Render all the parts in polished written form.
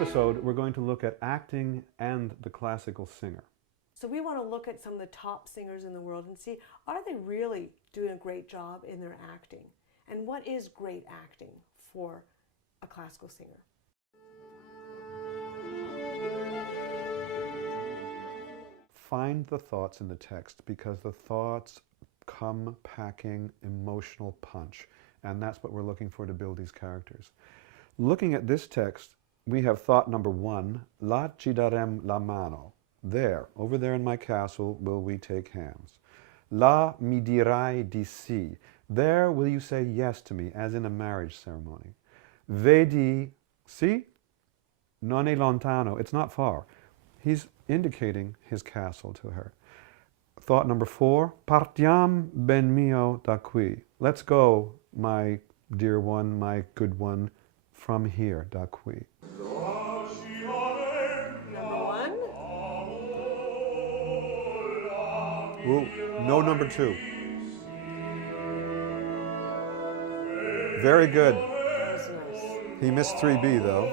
episode, we're going to look at acting and the classical singer. So we want to look at some of the top singers in the world and see, are they really doing a great job in their acting? And what is great acting for a classical singer? Find the thoughts in the text, because the thoughts come packing emotional punch. And that's what we're looking for to build these characters. Looking at this text, we have thought number one, la ci darem la mano. There, over there in my castle, will we take hands. La mi dirai di sì. There will you say yes to me, as in a marriage ceremony. Vedi, sì? Non è lontano. It's not far. He's indicating his castle to her. Thought number four, partiam ben mio da qui. Let's go, my dear one, my good one, from here, da qui. Number one. Ooh, no number two. Very good. That was nice. He missed 3B though.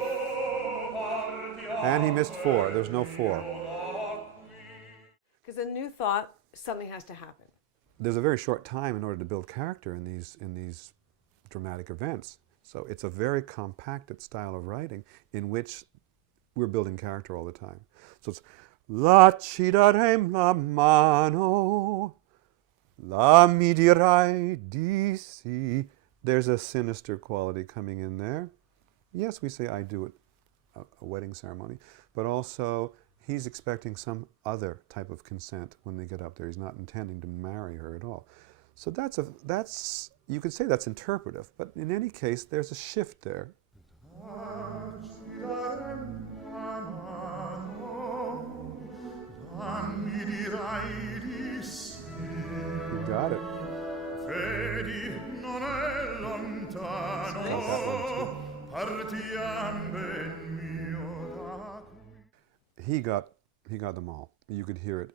And he missed 4. There's no 4. Because a new thought, something has to happen. There's a very short time in order to build character in these dramatic events. So it's a very compacted style of writing in which we're building character all the time. So it's la ci darem la mano, la mi dirai di sì. There's a sinister quality coming in there. Yes, we say I do at a wedding ceremony, but also he's expecting some other type of consent when they get up there. He's not intending to marry her at all. So that's you could say that's interpretive, but in any case, there's a shift there. You got it. He got them all. You could hear it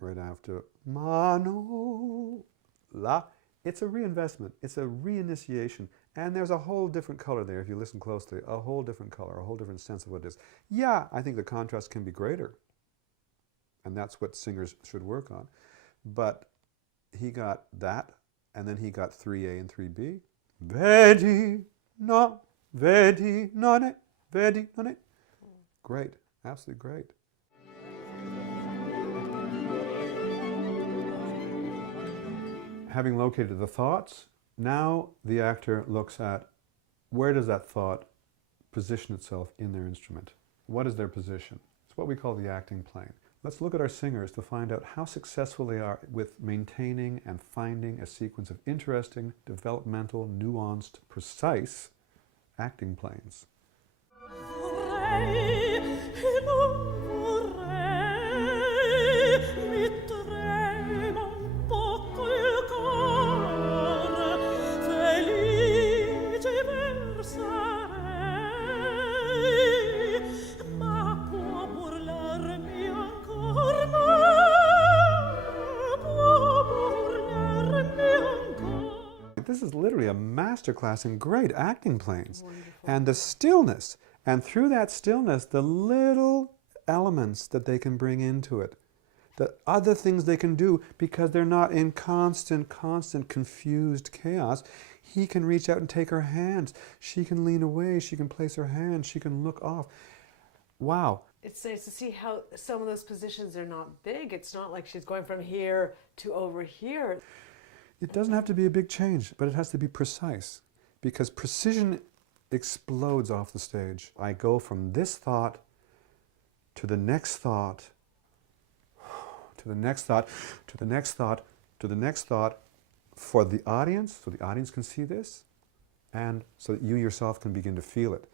right after mano, la. It's a reinvestment. It's a reinitiation. And there's a whole different color there if you listen closely. A whole different color, a whole different sense of what it is. Yeah, I think the contrast can be greater. And that's what singers should work on. But he got that, and then he got 3A and 3B. Vedi, no, vedi, non, vedi, non. Great, absolutely great. Having located the thoughts, now the actor looks at where does that thought position itself in their instrument. What is their position? It's what we call the acting plane. Let's look at our singers to find out how successful they are with maintaining and finding a sequence of interesting, developmental, nuanced, precise acting planes. This is literally a masterclass in great acting planes. Wonderful. And the stillness, and through that stillness, the little elements that they can bring into it, the other things they can do, because they're not in constant, confused chaos. He can reach out and take her hands. She can lean away. She can place her hands. She can look off. Wow. It's nice to see how some of those positions are not big. It's not like she's going from here to over here. It doesn't have to be a big change, but it has to be precise, because precision explodes off the stage. I go from this thought to the next thought, to the next thought, to the next thought, to the next thought for the audience, so the audience can see this, and so that you yourself can begin to feel it.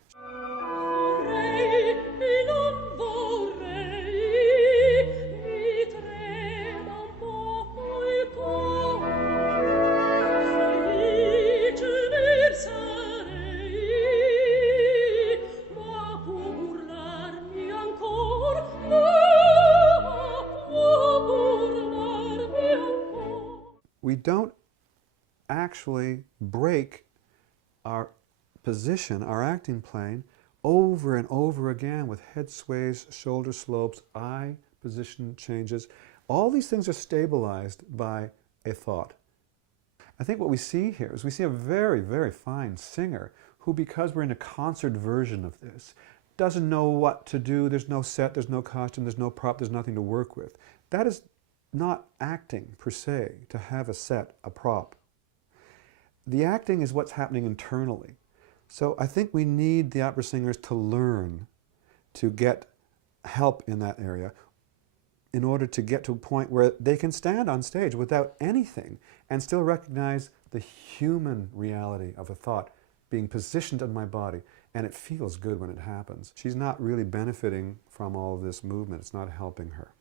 We don't actually break our position, our acting plane, over and over again with head sways, shoulder slopes, eye position changes. All these things are stabilized by a thought. I think what we see here is we see a very, very fine singer who, because we're in a concert version of this, doesn't know what to do. There's no set, there's no costume, there's no prop, there's nothing to work with. That is not acting per se, to have a set, a prop. The acting is what's happening internally. So I think we need the opera singers to learn to get help in that area in order to get to a point where they can stand on stage without anything and still recognize the human reality of a thought being positioned in my body, and it feels good when it happens. She's not really benefiting from all of this movement. It's not helping her.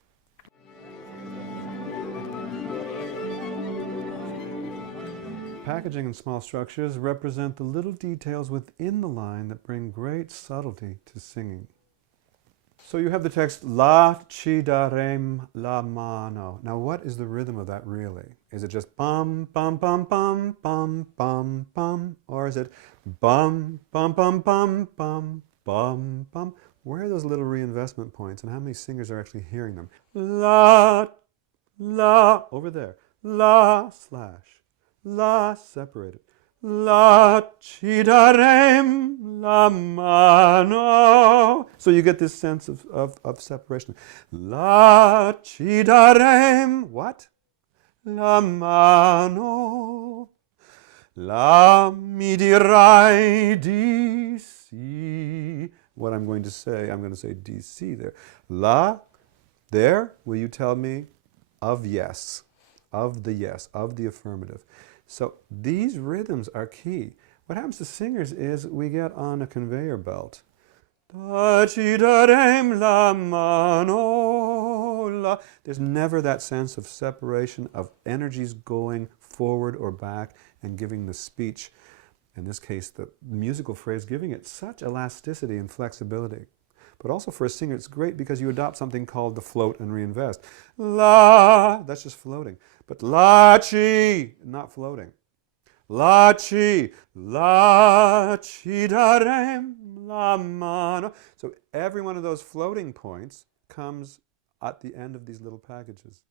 Packaging and small structures represent the little details within the line that bring great subtlety to singing. So you have the text, La ci darem la mano. Now what is the rhythm of that really? Is it just bum, bum, bum, bum, bum, bum, bum? Or is it bum, bum, bum, bum, bum, bum, bum? Where are those little reinvestment points and how many singers are actually hearing them? La, la, over there. La slash, la separated. La ci darem la mano. So you get this sense of separation. La ci darem, what? La mano. La mi dirai di si. What I'm going to say DC there. La, there, will you tell me of yes, of the affirmative. So these rhythms are key. What happens to singers is we get on a conveyor belt. Da ci darem la mano, la. There's never that sense of separation, of energies going forward or back and giving the speech, in this case the musical phrase, giving it such elasticity and flexibility. But also for a singer it's great because you adopt something called the float and reinvest. La, that's just floating. But la ci, not floating. La ci darem la mano. So every one of those floating points comes at the end of these little packages.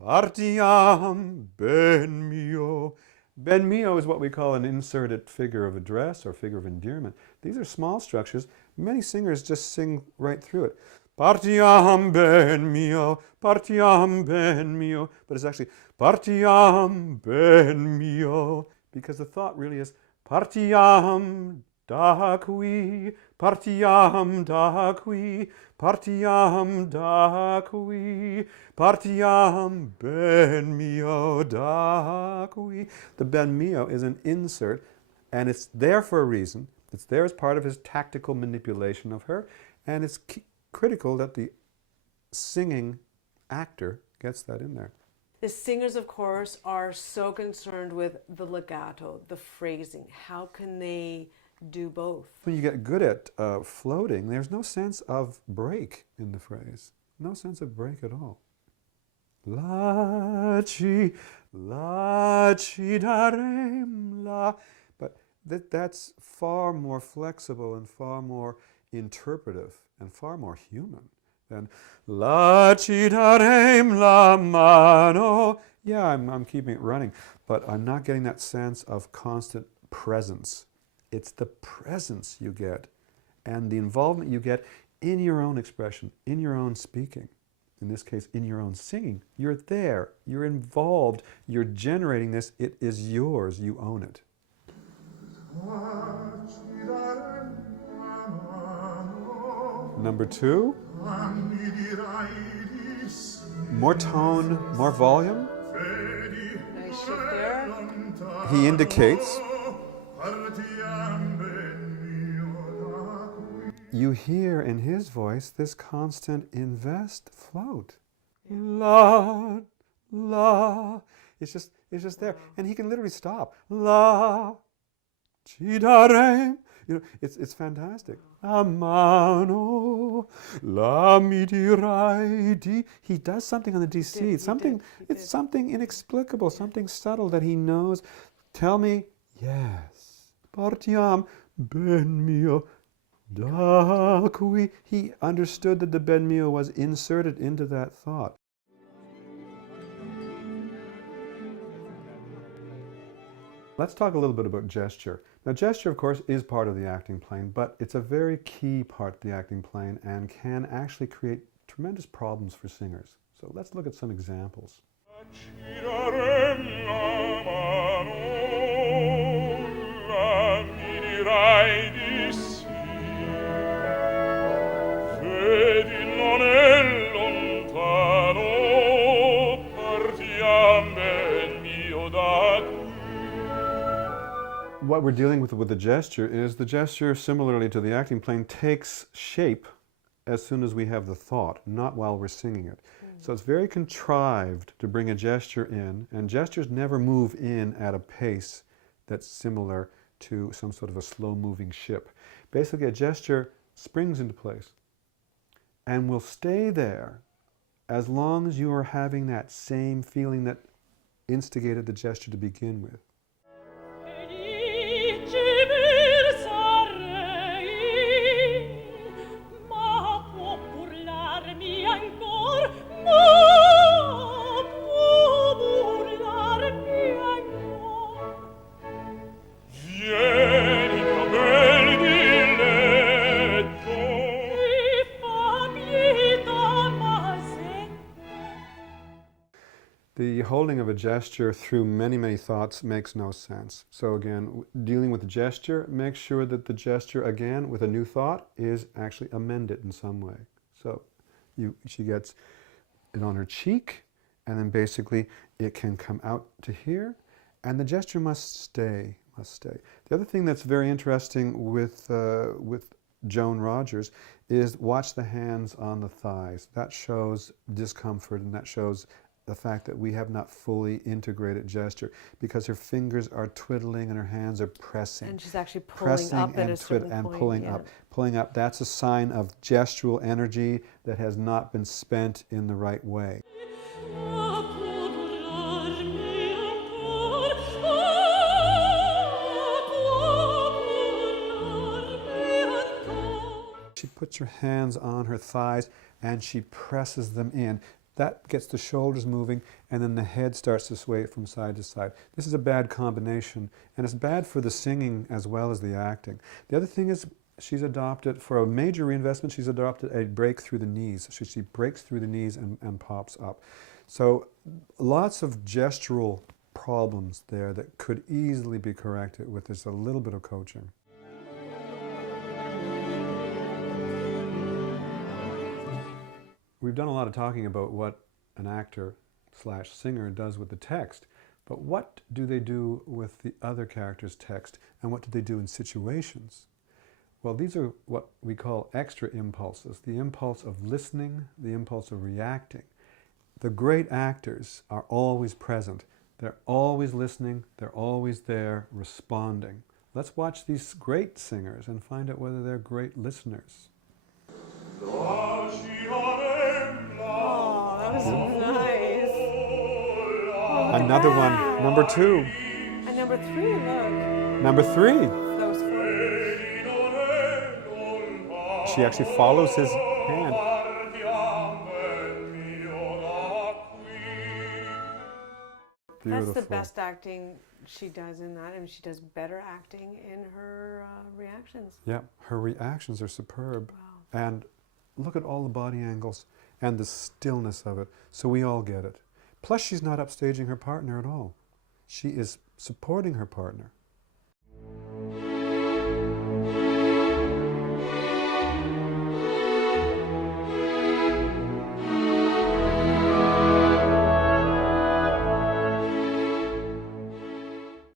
Partiam ben mio. Ben mio is what we call an inserted figure of address or figure of endearment. These are small structures. Many singers just sing right through it. Partiam ben mio, partiam ben mio. But it's actually partiam ben mio, because the thought really is partiam da qui, partiam da qui, partiam da qui, partiam ben mio da qui. The ben mio is an insert, and it's there for a reason. It's there as part of his tactical manipulation of her, and it's critical that the singing actor gets that in there. The singers, of course, are so concerned with the legato, the phrasing. How can they do both? When you get good at floating, there's no sense of break in the phrase. No sense of break at all. La ci darem la. But that's far more flexible and far more interpretive and far more human than la ci darem la mano. Yeah, I'm keeping it running, but I'm not getting that sense of constant presence. It's the presence you get and the involvement you get in your own expression, in your own speaking. In this case, in your own singing. You're there, you're involved, you're generating this, it is yours, you own it. Number 2, more tone, more volume. Nice shift there. He indicates. You hear in his voice this constant invest float. La, la. It's just there. And he can literally stop. La, ci darem. You know, it's fantastic. La mano, la mi dirai di. He does something on the DC. It's something inexplicable, something subtle that he knows. Tell me, yes. Partiam ben mio. Da kui. He understood that the ben mio was inserted into that thought. Let's talk a little bit about gesture. Now, gesture, of course, is part of the acting plane, but it's a very key part of the acting plane and can actually create tremendous problems for singers. So let's look at some examples. What we're dealing with the gesture is the gesture, similarly to the acting plane, takes shape as soon as we have the thought, not while we're singing it. So it's very contrived to bring a gesture in, and gestures never move in at a pace that's similar to some sort of a slow-moving ship. Basically, a gesture springs into place and will stay there as long as you are having that same feeling that instigated the gesture to begin with. The holding of a gesture through many, many thoughts makes no sense. So again, dealing with the gesture, make sure that the gesture, again, with a new thought, is actually amended in some way. So she gets it on her cheek, and then basically it can come out to here, and the gesture must stay, The other thing that's very interesting with Joan Rogers is watch the hands on the thighs. That shows discomfort, and that shows the fact that we have not fully integrated gesture, because her fingers are twiddling and her hands are pressing. And she's actually pulling up at a certain and point. pulling up. Pulling up, that's a sign of gestural energy that has not been spent in the right way. She puts her hands on her thighs and she presses them in. That gets the shoulders moving, and then the head starts to sway from side to side. This is a bad combination, and it's bad for the singing as well as the acting. The other thing is she's adopted, for a major reinvestment, she's adopted a break through the knees. So she breaks through the knees and pops up. So lots of gestural problems there that could easily be corrected with just a little bit of coaching. We've done a lot of talking about what an actor/singer does with the text, but what do they do with the other character's text, and what do they do in situations? Well, these are what we call extra impulses, the impulse of listening, the impulse of reacting. The great actors are always present. They're always listening, they're always there responding. Let's watch these great singers and find out whether they're great listeners. Nice. Oh, another one, number 2. And number 3, look. Number 3. That was fun. She actually follows his hand. Beautiful. That's the best acting she does in that, and she does better acting in her reactions. Yeah, her reactions are superb. Wow. And look at all the body angles and the stillness of it, so we all get it. Plus, she's not upstaging her partner at all. She is supporting her partner.